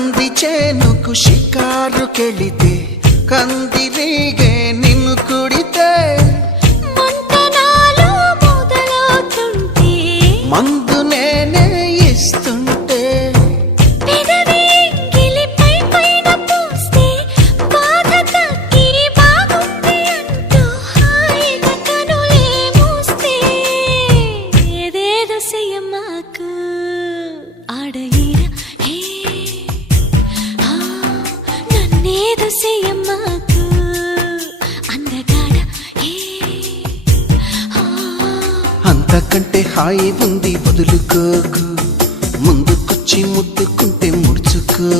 కంది చేనుకు షికారుకెళితే కందిరీగే నిన్ను కుడితే మంతనాలు మొదలవుతుంటే మందు నేనే ఇస్తుంటే పెదవి గిలిపై పైన పూస్తే బాధ తగ్గి బాగుంది అంటూ హాయిగా కనులే మూస్తే ఏదేదో చెయ్యమాకు ఆడయిర హే నన్నేదో చెయ్యమాకు అందగాడ హే అంతకంటే హాయి ఉంది వదులుకోకు ముందుకొచ్చి ముట్టుకుంటే ముడుచుకో